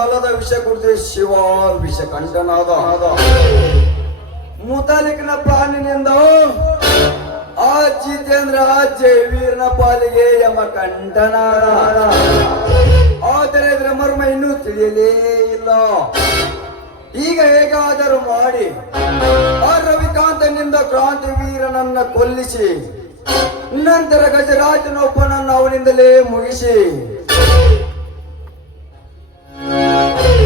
ಆಲದ ವಿಷ ಕುಡಿದು ಶಿವ ವಿಷ ಕಂಠನಾದ ಮುತಾಲಿಕನ ಪ್ರಾಣಿನಿಂದ ಆ ಜಿತೇಂದ್ರ ಜೈವೀರ್ನ ಪಾಲಿಗೆ ಯಮ ಕಂಠನಾದ. ಆದರೆ ಇದರ ಮರ್ಮ ಇನ್ನೂ ತಿಳಿಯಲೇ ಇಲ್ಲ. ಈಗ ಹೇಗಾದರೂ ಮಾಡಿ ಆ ರವಿಕಾಂತನಿಂದ ಕ್ರಾಂತಿವೀರನನ್ನ ಕೊಲ್ಲಿಸಿ ನಂತರ ಗಜರಾಜನೊಬ್ಬನನ್ನು ಅವನಿಂದಲೇ ಮುಗಿಸಿ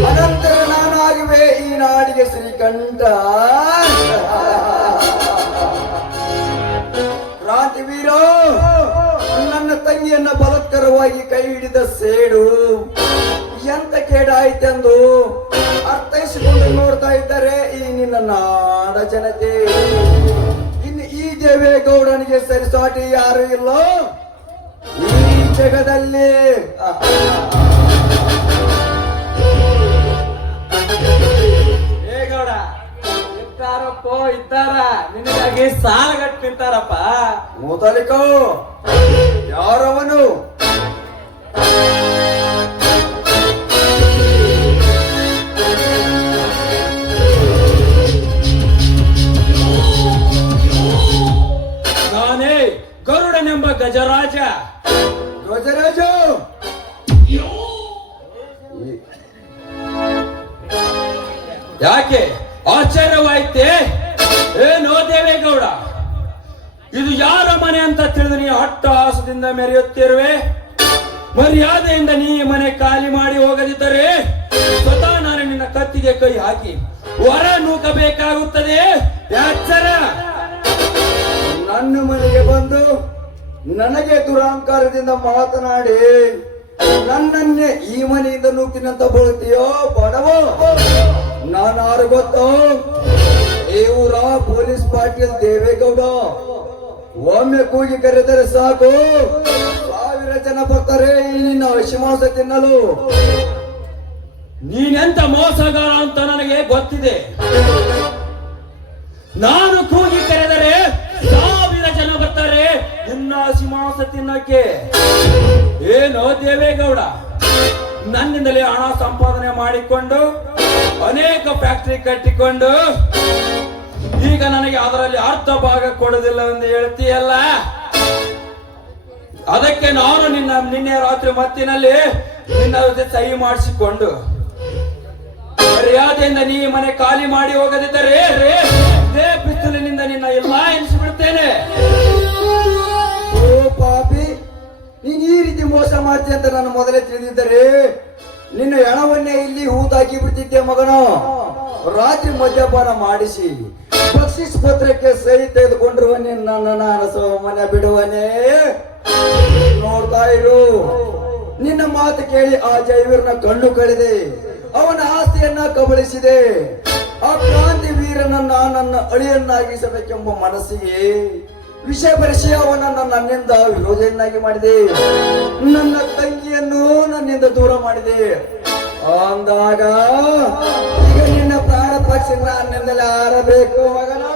ಅನಂತರ ನಾನಾಗುವೆ ಈ ನಾಡಿಗೆ ಶ್ರೀಕಂಠ. ಕ್ರಾಂತಿವೀರ, ನನ್ನ ತಂಗಿಯನ್ನ ಬಲಾತ್ಕಾರವಾಗಿ ಕೈ ಹಿಡಿದ ಸೇಡು ಎಂತ ಕೇಡಾಯ್ತೆಂದು ಅರ್ಥೈಸಿಕೊಂಡು ನೋಡ್ತಾ ಇದ್ದಾರೆ ಈ ನಿನ್ನ ನಾಡ ಜನತೆ. ಇನ್ನು ಈ ದೇವೇಗೌಡನಿಗೆ ಸರಿಸಾಟಿ ಯಾರು ಇಲ್ಲ ಈ ಜಗದಲ್ಲಿ. ಗೌಡ ಇದ್ದಾರಪ್ಪ, ಇದ್ದಾರ ನಿನಗಾಗಿ ಸಾಲಗಟ್ಟು ನಿಂತಾರಪ್ಪ. ಮುತಾಲಿಕ ಯಾರವನು? ನಾನೇ ಗರುಡನೆಂಬ ಗಜರಾಜ. ಗಜರಾಜ ಯಾಕೆ ಆಶ್ಚರ್ಯವಾಯ್ತೆ? ಏನೋ ದೇವೇಗೌಡ, ಇದು ಯಾರ ಮನೆ ಅಂತ ತಿಳಿದು ನೀ ಹಟ್ಟಹಾಸದಿಂದ ಮೆರೆಯುತ್ತಿರುವೆ? ಮರ್ಯಾದೆಯಿಂದ ನೀ ಮನೆ ಖಾಲಿ ಮಾಡಿ ಹೋಗದಿದ್ದರೆ ಸ್ವತಃ ನಾನು ನಿನ್ನ ಕತ್ತಿಗೆ ಕೈ ಹಾಕಿ ಹೊರ ನೂಕಬೇಕಾಗುತ್ತದೆ. ಎಚ್ಚರ! ನನ್ನ ಮನೆಗೆ ಬಂದು ನನಗೆ ದುರಹಂಕಾರದಿಂದ ಮಾತನಾಡಿ ನನ್ನನ್ನೇ ಈ ಮನೆಯಿಂದ ನೂಕಿನಂತ ಬರುತ್ತೀಯೋ ಬಡವ? ನಾನಾರು ಗೊತ್ತೋ? ಇವರ ಪೊಲೀಸ್ ಪಾಟೀಲ್ ದೇವೇಗೌಡ. ಒಮ್ಮೆ ಕೂಗಿ ಕರೆದರೆ ಸಾಕು 1000 ಜನ ಬರ್ತಾರೆ ಈ ನಿನ್ನ ಹಸಿಮಾಂಸ ತಿನ್ನಲು. ನೀನೆಂತ ಮೋಸಗಾರ ಅಂತ ನನಗೆ ಗೊತ್ತಿದೆ. ನಾನು ಕೂಗಿ ಕರೆದರೆ 1000 ಜನ ಬರ್ತಾರೆ ನಿನ್ನ ಹಸಿಮಾಂಸ ತಿನ್ನಕ್ಕೆ. ಏನೋ ದೇವೇಗೌಡ, ನನ್ನಿಂದಲೇ ಹಣ ಸಂಪಾದನೆ ಮಾಡಿಕೊಂಡು ಅನೇಕ ಫ್ಯಾಕ್ಟರಿ ಕಟ್ಟಿಕೊಂಡು ಈಗ ನನಗೆ ಅದರಲ್ಲಿ ಅರ್ಧ ಭಾಗ ಕೊಡುವುದಿಲ್ಲ ಎಂದು ಹೇಳ್ತೀಯಲ್ಲ. ಅದಕ್ಕೆ ನಾನು ನಿನ್ನೆ ರಾತ್ರಿ ಮತ್ತಿನಲ್ಲಿ ನಿನ್ನ ಜೊತೆ ಸಹಿ ಮಾಡಿಸಿಕೊಂಡು ಮರ್ಯಾದೆಯಿಂದ ನೀ ಮನೆ ಖಾಲಿ ಮಾಡಿ ಹೋಗದಿದ್ದರೆ ಪಿಸ್ತೂಲಿನಿಂದ ನಿನ್ನ ಎಲ್ಲ ಎನಿಸಿಬಿಡ್ತೇನೆ. ಓ ಪಾಪಿ, ನೀನ್ ಈ ರೀತಿ ಮೋಸ ಮಾಡ್ತೀಯ ಅಂತ ನಾನು ಮೊದಲೇ ತಿಳಿದಿದ್ದರೆ ನಿನ್ನ ಹೆಣವನ್ನೇ ಇಲ್ಲಿ ಹೂತಾಕಿ ಬಿಡ್ತಿದ್ದೆ ಮಗನು. ರಾತ್ರಿ ಮದ್ಯಪಾನ ಮಾಡಿಸಿ ಬಕ್ಷಿಸ್ ಪತ್ರಕ್ಕೆ ಸಹಿ ತೆಗೆದುಕೊಂಡಿರುವ ನಿನ್ನ ನಾನು ಸೋಮನೆ ಬಿಡುವನೇ. ನೋಡ್ತಾ ಇರು, ನಿನ್ನ ಮಾತು ಕೇಳಿ ಆ ಜೈವೀರನ ಕಣ್ಣು ಕಳೆದೆ, ಅವನ ಆಸ್ತಿಯನ್ನ ಕಬಳಿಸಿದೆ. ಆ ಕ್ರಾಂತಿ ವೀರನನ್ನ ನನ್ನ ಅಳಿಯನ್ನಾಗಿಸಬೇಕೆಂಬ ಮನಸ್ಸಿಗೆ ವಿಷ ಬೆರೆಸಿ ಅವನನ್ನ ನನ್ನಿಂದ ವಿರೋಧಿಯನ್ನಾಗಿ ಮಾಡಿದೆ. ನನ್ನ ತಂಗಿಯನ್ನು ನನ್ನಿಂದ ದೂರ ಮಾಡಿದೆ. ಅಂದಾಗ ಈಗ ನಿನ್ನ ಪ್ರಾಣ ಪಕ್ಷಿ ನನ್ನಿಂದಲೇ ಆರಬೇಕು ಮಗನು.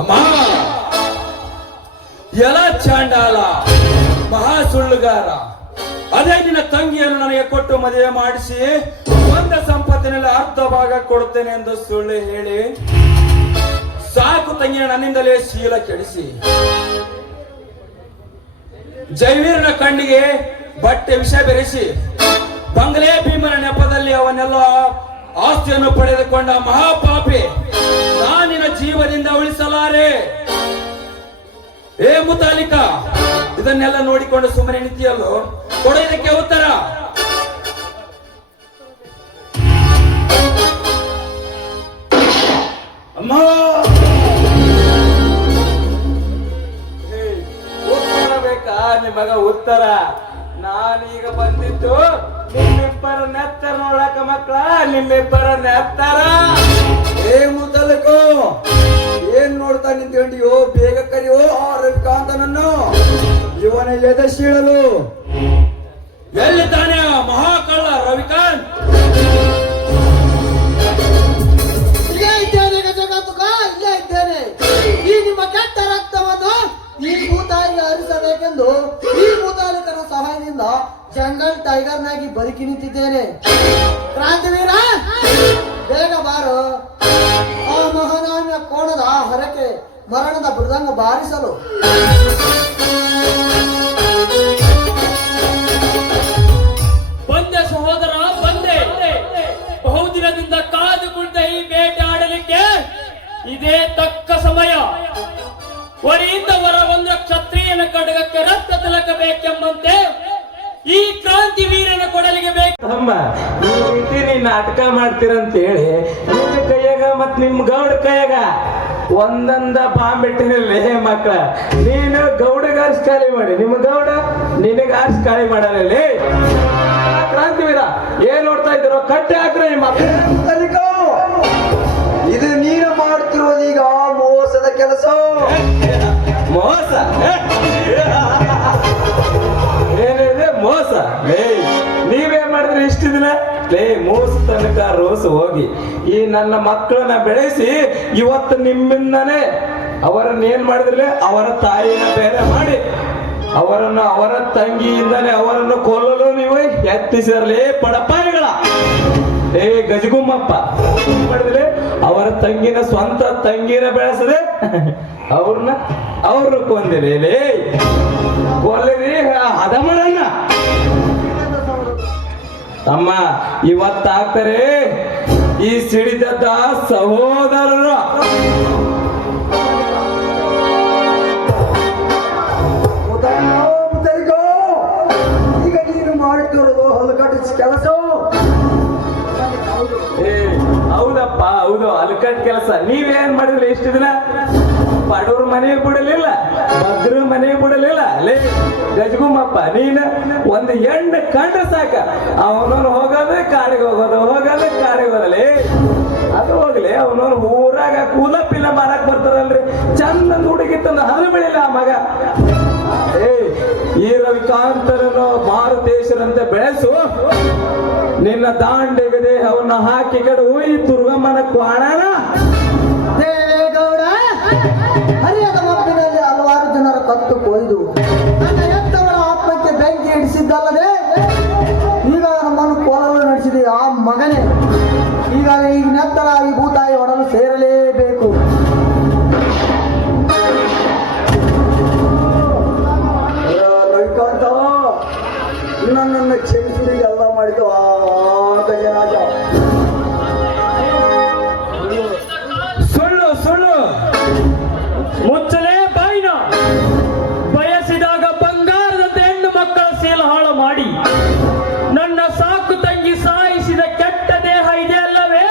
ಅಮ್ಮ, ಎಲ ಚಾಂಡಾಲ, ಮಹಾ ಸುಳ್ಳುಗಾರ, ಅದೇ ನಿನ್ನ ತಂಗಿಯನ್ನು ನನಗೆ ಕೊಟ್ಟು ಮದುವೆ ಮಾಡಿಸಿ ಒಂದ ಸಂಪತ್ತಿನಲ್ಲಿ ಅರ್ಧ ಭಾಗ ಕೊಡುತ್ತೇನೆ ಎಂದು ಸುಳ್ಳು ಹೇಳಿ ಸಾಕು ತಂಗಿಯ ನನ್ನಿಂದಲೇ ಶೀಲ ಕೆಡಿಸಿ ಜೈವೀರನ ಕಣ್ಣಿಗೆ ಬಟ್ಟೆ ವಿಷ ಬೆರೆಸಿ ಬಂಗಲೆ ಭೀಮನ ನೆಪದಲ್ಲಿ ಅವನ್ನೆಲ್ಲ ಆಸ್ತಿಯನ್ನು ಪಡೆದುಕೊಂಡ ಮಹಾಪಾಪಿ ನಾನಿನ ಜೀವದಿಂದ ಉಳಿಸಲಾರೆ. ಏ ಮುತಾಲಿಕ, ಇದನ್ನೆಲ್ಲ ನೋಡಿಕೊಂಡು ಸುಮ್ಮನೆ ನಿಂತಿಯಲ್ಲೋ? ಕೊಡ ಇದಕ್ಕೆ ಉತ್ತರ. ಅಮ್ಮ, ಉತ್ತರ ಬೇಕಾ ನಿಮಗ? ಉತ್ತರ ನಾನೀಗ ಬಂದಿದ್ದು ನಿಮ್ಮಿಬ್ಬರ ನೆತ್ತರ ನೋಡಕ ಮಕ್ಕಳ, ನಿಮ್ಮಿಬ್ಬರ ನೆತ್ತರ. ಏ ಮುತಾಲಿಕ, ಏನ್ ನೋಡ್ತಾ ನಿಂತ್ಕೊಂಡಿಯೋ? ಬೇಗ ಕರಿಯೋ ಆ ರವಿಕಾಂತನನ್ನು, ಇವನ ಎದೆಸೀಳಲು. ಎಲ್ಲಿ ತಾನೇ ಮಹಾಕಳ್ಳ ರವಿಕಾಂತ್? ಇಲ್ಲೇ ಇದ್ದೇನೆ ಗಜಗಂತುಕ, ಇಲ್ಲೇ ಇದ್ದೇನೆ. ಈ ನಿಮ್ಮ ಕೆಟ್ಟ ರಕ್ತವನ್ನು ಈ ಭೂತಾಯಿಗೆ ಹರಿಸಬೇಕೆಂದು ಈ ಭೂತಾಲಿಕನ ಸಹಾಯ ವರ್ಷದಿಂದ ಜಂಗಲ್ ಟೈಗರ್ನಾಗಿ ಬದುಕಿ ನಿಂತಿದ್ದೇನೆ. ಕ್ರಾಂತಿವೀರ, ಬೇಗ ಬಾರು. ಆ ಮಹಾನಾಮ್ಯ ಕೋಣದ ಹರಕೆ ಮರಣದ ಮೃದಂಗ ಬಾರಿಸಲು. ಬಂದೆ ಸಹೋದರ, ಬಂದೆ. ಬಹುದಿನದಿಂದ ಕಾದು ಕುಳಿತ ಈ ಬೇಟೆ ಆಡಲಿಕ್ಕೆ ಇದೇ ತಕ್ಕ ಸಮಯ. ವರಿಯಿಂದ ವರ ಒಂದು ಕ್ಷತ್ರಿಯನ ಖಡ್ಗಕ್ಕೆ ರಕ್ತ ತಿಲಕ ಬೇಕೆಂಬಂತೆ ಈ ಕ್ರಾಂತಿ ವೀರನ ಕೊಡಲಿಗೆ ಬೇಕು. ಅಮ್ಮ ಈ ರೀತಿ ನೀನ್ ನಾಟಕ ಮಾಡ್ತೀರಂತ ಹೇಳಿ ನಿನ್ನ ಕೈಯಾಗ ಮತ್ ನಿಮ್ ಗೌಡ ಕೈಯಾಗ ಒಂದೊಂದ ಬಾಂಬ್ ಇಟ್ಟಿರಲಿ ಮಕ್ಕಳ. ನೀನು ಗೌಡಗ ಆರ್ಸ್ ಖಾಲಿ ಮಾಡಿ, ನಿಮ್ಮ ಗೌಡ ನಿನಗ ಆರ್ಸ್ ಖಾಲಿ ಮಾಡಲಿ. ಕ್ರಾಂತಿವೀರ ಏನ್ ನೋಡ್ತಾ ಇದ್ದೀರೋ ಕಟ್ಟೆ ಹಾಕ್ರೆ ನಿಮ್ಮ ತನಿಖಾ, ಇದು ನೀನು ಮಾಡ್ತಿರೋದು ಈಗ ಮೋಸದ ಕೆಲಸ. ಮೋಸ ಏನಿದೆ ಮೋಸ? ಲೇ ನೀವೇ ಮಾಡಿದ್ರಿ ಇಷ್ಟು ದಿನ? ಲೇ ಮೋಸ ತನಕ ರೋಸ ಹೋಗಿ ಈ ನನ್ನ ಮಕ್ಕಳನ್ನ ಬೆಳೆಸಿ ಇವತ್ತು ನಿಮ್ಮಿಂದನೇ ಅವರನ್ನ ಏನ್ ಮಾಡಿದ್ರಲೆ ಅವರ ತಾಯಿನ ಬೇರೆ ಮಾಡಿ ಅವರನ್ನು ಅವರ ತಂಗಿಯಿಂದನೇ ಅವರನ್ನು ಕೊಲ್ಲಲು ನೀವು ಯತ್ನಿಸಿರಲೇ ಪಡಪಾಯಿಗಳ. ಏ ಗಜಗುಮ್ಮಪ್ಪ ಮಾಡಿದ್ರೆ ಅವರ ತಂಗಿನ ಸ್ವಂತ ತಂಗಿನ ಬೆಳೆಸದೆ ಅವ್ರನ್ನ ಕೊಂದಿರಿ. ಲೇ ಕೊಲ್ಲಿರಿ ಹದಮಳನ್ನ. ಅಮ್ಮ ಇವತ್ತಾಗ್ತಾರೆ ಈ ಸಿಡಿದದ್ದ ಸಹೋದರರು. ತನಿಖಾ, ಈಗ ನೀನು ಮಾಡ್ತಿರೋದು ಹೊಲಗಟ್ಟಿನ ಕೆಲಸ. ಏ ಹೌದಪ್ಪ, ಹೌದು ಅಲ್ಕಟ್ ಕೆಲಸ. ನೀವೇನ್ ಮಾಡಿದ್ರಿ ಇಷ್ಟು ದಿನ? ಬಡವ್ರ ಮನೆ ಬಿಡಲಿಲ್ಲ, ಭದ್ರ ಮನೆ ಬಿಡಲಿಲ್ಲ. ಲೇ ಗಜಗುಮ್ಮಪ್ಪ, ನೀನು ಒಂದು ಹೆಣ್ಣು ಕಂಡ್ರೆ ಸಾಕ ಅವನವ್ನು ಹೋಗೋದು ಕಾಡಿಗೆ ಹೋಗೋದು, ಹೋಗೋದು ಕಾಡಿಗೆ ಹೋಗಲಿ. ಅದು ಹೋಗ್ಲಿ, ಅವನವ್ನು ಊರಾಗ ಕೂದಪಿಲ್ಲ ಮಾರಕ್ ಬರ್ತಾರಲ್ರಿ, ಚಂದ ಹುಡುಗಿ ತಂದು ಹಲ್ಲು ಬೆಳಿಲ್ಲ ಆ ಮಗ. ಏ ಈ ರವಿಕಾಂತರನ್ನು ಮಾರುತೇಶರಂತೆ ಬೆಳೆಸು. ನಿನ್ನ ದಾಂಡೆಗದೆ ಅವನ್ನ ಹಾಕಿ ಕಡೆ ಹೋಗಿ ದುರ್ಗಮ್ಮನ ಕ್ವಾಣನ. ದೇವೇಗೌಡ, ಹರಿಯದ ಮಬ್ಬಿನಲ್ಲಿ ಹಲವಾರು ಜನರ ಕತ್ತು ಕೊಯ್ದು ನನ್ನ ಎತ್ತವರ ಆತ್ಮಕ್ಕೆ ಬೆಂಕಿ ಇಡಿಸಿದ್ದಲ್ಲದೆ ಈಗ ನಮ್ಮನ್ನು ಕೊಲ್ಲಲು ನಡೆಸಿದೆ ಆ ಮಗನೇ. ಈಗ ಈ ನೆತ್ತರ ಈ ಭೂತಾಯಿ ಒಡಲು ಸೇರಲೇಬೇಕು. ರವಿಕಾಂತ, ನನ್ನನ್ನು ಕ್ಷಮಿಸಿದ ಎಲ್ಲ ಮಾಡಿದ್ದು ಆ ಗಜರಾಜ. ಸುಳ್ಳು ಸುಳ್ಳು ಮುಚ್ಚಲೇ ಬಾಯಿನ. ಬಯಸಿದಾಗ ಬಂಗಾರದ ಹೆಣ್ಣು ಮಕ್ಕಳ ಸೇಲ ಹಾಳು ಮಾಡಿ ನನ್ನ ಸಾಕು ತಂಗಿ ಸಾಯಿಸಿದ ಕೆಟ್ಟ ದೇಹ ಇದೆ ಅಲ್ಲವೇ?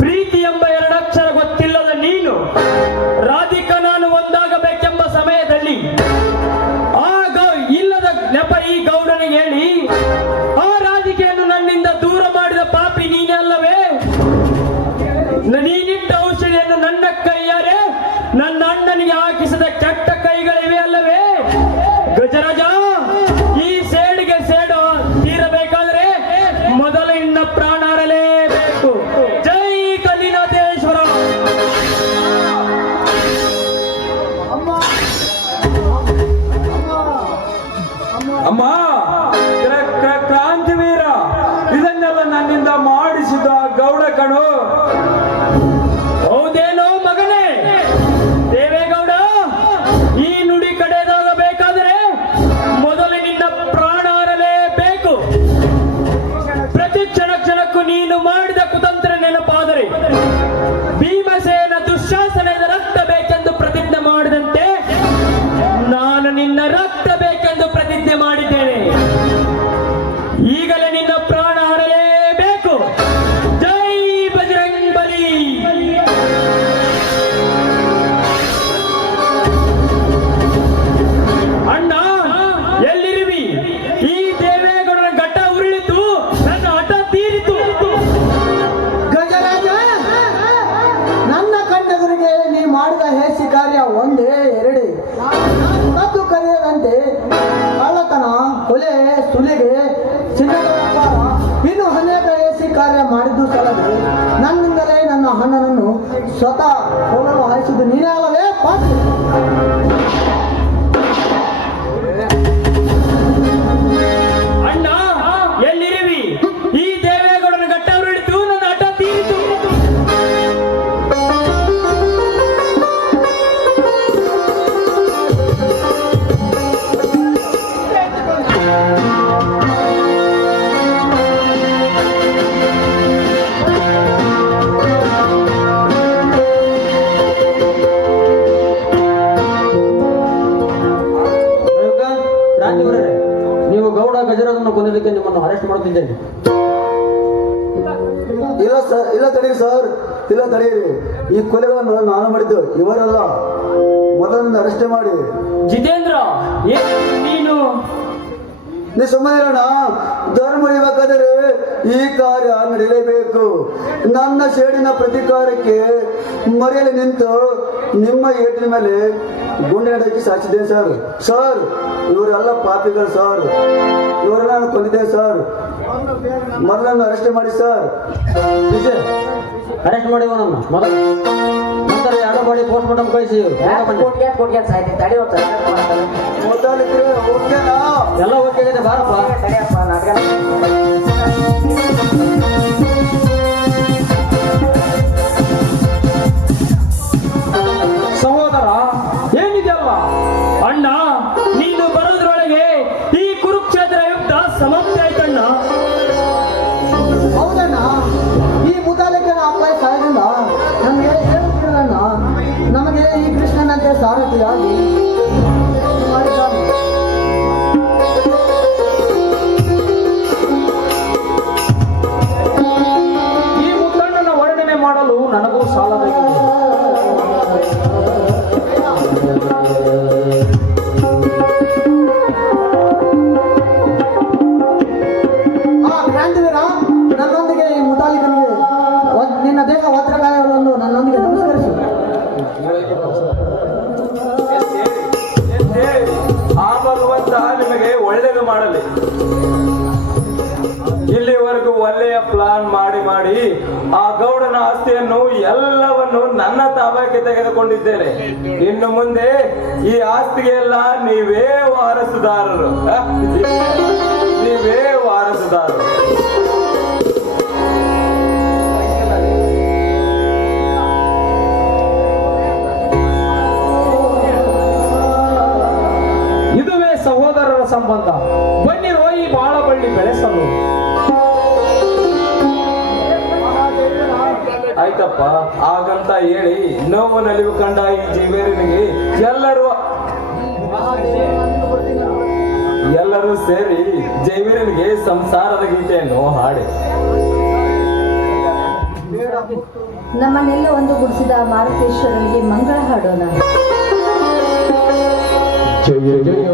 ಪ್ರೀತಿ ಎಂಬ ಎರಡಕ್ಷರ ಗೊತ್ತಿಲ್ಲದ ನೀನು ರಾಧಿಕಾ ನಾನು ಒಂದಾಗಬೇಕೆಂಬ ಸಮಯದಲ್ಲಿ ಇಲ್ಲದ ನೆಪ ಈ ಗೌಡನಿಗೆ ಹೇಳಿ ಆ ರಾಧಿಕೆಯನ್ನು ನನ್ನಿಂದ ದೂರ ಮಾಡಿದ ಪಾಪಿ ನೀನೇ ಅಲ್ಲವೇ? ನೀನಿಟ್ಟ ಔಷಧಿಯನ್ನು ನನ್ನ ಕೈಯಾರೆ ನನ್ನ ಅಣ್ಣನಿಗೆ ಹಾಕಿಸಿದ ಕೆಟ್ಟ ಕೈಗಳಿವೆ ಅಲ್ಲವೇ? ಗಜರಾಜ, ಈ ಸೇಡಿಗೆ ಸೇಡು ತೀರಬೇಕಾದ್ರೆ ಮೊದಲು ಇನ್ನ ಪ್ರಾಣ ಹರಲೇಬೇಕು. ಜೈ ಕಲಿನಾಥೇಶ್ವರ. ಅಮ್ಮ ಕ್ರಾಂತಿವೀರ, ಇದನ್ನೆಲ್ಲ ನನ್ನಿಂದ ಮಾಡಿಸಿದ ಗೌಡ ಕಣು. ಹೌದೇನೋ ಮಗನೇ ದೇವೇಗೌಡ, ಈ ನುಡಿ ಕಡೆದಾಗಬೇಕಾದರೆ ಮೊದಲು ನಿನ್ನ ಪ್ರಾಣ ಹರಲೇಬೇಕು. ಪ್ರತಿ ಕ್ಷಣ ಕ್ಷಣಕ್ಕೂ ನೀನು ಮಾಡಿದ ಕುತಂತ್ರ ನೆನಪಾದರೆ ಭೀಮಸೇನ ದುಶ್ಯಾಸನದ ರಕ್ತ ಬೇಕೆಂದು ಪ್ರತಿಜ್ಞೆ ಮಾಡಿದಂತೆ ನಾನು ನಿನ್ನ ರಕ್ತ ಬೇಕೆಂದು ಪ್ರತಿಜ್ಞೆ ಮಾಡಿದ್ದೇನೆ. ಈಗಲೇ ನಿನ್ನ ಪ್ರಾಣ ಹರಲೇಬೇಕು. ಜೈ ಬಜರಂಗ್ ಬಲಿ. ಅಣ್ಣ ಎಲ್ಲಿರುವಿ? ಈ ದೇವೇಗೌಡನ ಘಟ್ಟ ಉರುಳಿತು, ನನ್ನ ಹಠ ತೀರಿತು. ಗಜರಾಜ, ನನ್ನ ಕಣ್ಣೆದುರಿಗೆ ನೀ ಮಾಡಿದ ಹೇಸಿ ಕಾರ್ಯ ಒಂದೇ ಎರಡೇ. ಕದ್ದು ಕರೆಯದಂತೆ ಕಳ್ಳತನ, ಕೊಲೆ, ಸುಲಿಗೆ, ಚಿನ್ನದ ವ್ಯಾಪಾರ, ಇನ್ನು ಅನೇಕ ಹೇಸಿ ಕಾರ್ಯ ಮಾಡಿದ್ದು ಸಲದೆ ನನ್ನಿಂದಲೇ ನನ್ನ ಅಣ್ಣನನ್ನು ಸ್ವತಃ ಕೊಲ್ಲಲು ಹಾಯಿಸಿದ್ದು ನೀನೇ ಅಲ್ಲವೇ ಪಾತ್ರ? ಗಜರಾಜನ್ನು ಕೊಂದಿದ್ದಕ್ಕೆ ನಿಮ್ಮನ್ನು ಅರೆಸ್ಟ್ ಮಾಡುತ್ತಿದ್ದೇನೆ. ಇಲ್ಲ ಸರ್, ಇಲ್ಲ ತಡೀರಿ ಸರ್, ಇಲ್ಲ ತಡೀರಿ. ಈ ಕೊಲೆಗಳನ್ನು ನಾನು ಮಾಡಿದ್ದು, ಇವರಲ್ಲ. ಮೊದಲನ್ನು ಅರೆಸ್ಟ್ ಮಾಡಿ. ಜಿತೇಂದ್ರ, ನೀನು ನೀ ಸುಮ್ಮನೆ ಇರೋಣ. ಧರ್ಮ ಇರಬೇಕಾದರೆ ಈ ಕಾರ್ಯ ನಡೆಯಲೇಬೇಕು. ನನ್ನ ಸೇಡಿನ ಪ್ರತಿಕಾರಕ್ಕೆ ಮರೆಯಲು ನಿಂತು ನಿಮ್ಮ ಏಟಿನ ಮೇಲೆ ಗುಂಡೆ ನಡೆಯಕ್ಕೆ ಸಾಚಿದ್ದೇನೆ ಸರ್. ಸರ್, ಇವರೆಲ್ಲ ಪಾಪಿಗಳು ಸರ್. ಇವರೆಲ್ಲ ನಾನು ಕೊಂದಿದ್ದೇನೆ ಸರ್. ಮೊದಲನ್ನು ಅರೆಸ್ಟ್ ಮಾಡಿ ಸರ್. ಅರೆಸ್ಟ್ ಮಾಡಿ ನಮ್ಮ ಮೊದಲು, ನಂತರ ಎರಡು ಬಾಡಿ ಪೋಸ್ಟ್ ಮಾರ್ಟಮ್ ಕಳಿಸಿ ಮೊದಲಿದ್ರೆ ಓಕೆನಾ? ಎಲ್ಲ ಓಕೆ ಆಗಿದೆ, ಬಾರಪ್ಪ. ಸಹೋದರ, ಏನಿದೆಯಲ್ಲ ಅಣ್ಣ, ನೀನು ಬರೋದ್ರೊಳಗೆ ಈ ಕುರುಕ್ಷೇತ್ರ ಯುದ್ಧ ಸಮಾಪ್ತಿ ಆಯ್ತಣ್ಣ. ಹೌದಣ್ಣ, ಈ ಮುತಾಲಿಕನ ಅಪ್ಪಾಯಿ ಸಾಯದಿಂದ ನಮಗೆ ಹೇಳುತ್ತಿರಣ್ಣ, ನಮಗೆ ಈ ಕೃಷ್ಣನಂತೆ ಸಾರಥಿಯಾಗಿ ಮಾಡಿದ್ದಾನೆ. ಈ ಮುತ್ತಣ್ಣನ ವರ್ಣನೆ ಮಾಡಲು ನನಗೂ ಸಾಲದಾಗಿದೆ. ಕ್ರಾಂತಿವೀರ, ನನ್ನೊಂದಿಗೆ ಈ ಮುತಾಲಿಕನಿಗೆ ನಿನ್ನ ದೇಹ ವಜ್ರಗಾಯಗಳನ್ನು ನನ್ನೊಂದಿಗೆ ನಮಸ್ಕರಿಸು. ಆ ಭಗವಂತ ನಿಮಗೆ ಒಳ್ಳೇದು ಮಾಡಲಿ. ಇಲ್ಲಿವರೆಗೂ ಒಳ್ಳೆಯ ಪ್ಲಾನ್ ಮಾಡಿ ಆ ಗೌಡನ ಆಸ್ತಿಯನ್ನು ಎಲ್ಲವನ್ನು ನನ್ನ ತಾಬಾಕ್ಕೆ ತೆಗೆದುಕೊಂಡಿದ್ದೇನೆ. ಇನ್ನು ಮುಂದೆ ಈ ಆಸ್ತಿಗೆ ಎಲ್ಲ ನೀವೇ ವಾರಸುದಾರರು. ನೀವೇ ವಾರಸುದಾರರು. ಇದುವೇ ಸಹೋದರರ ಸಂಬಂಧ. ಬನ್ನಿರೋ ಈ ಬಾಳ ಬಳ್ಳಿ ಬೆಳೆಸಲು. ಆಯ್ತಪ್ಪ, ಹಾಗಂತ ಹೇಳಿ ನೋವು ನಲಿವು ಕಂಡ ಈ ಜೀವೇರನಿಗೆ ಎಲ್ಲರೂ ಸೇರಿ ಜೈವೀರನಿಗೆ ಸಂಸಾರದ ಗೀತೆಯನ್ನು ಹಾಡಿ. ನಮ್ಮನ್ನೆಲ್ಲ ಒಂದು ಗುಡಿಸಿದ ಮಾರುತೇಶ್ವರನಿಗೆ ಮಂಗಳ ಹಾಡೋಣ. ಜಯ ಜಯ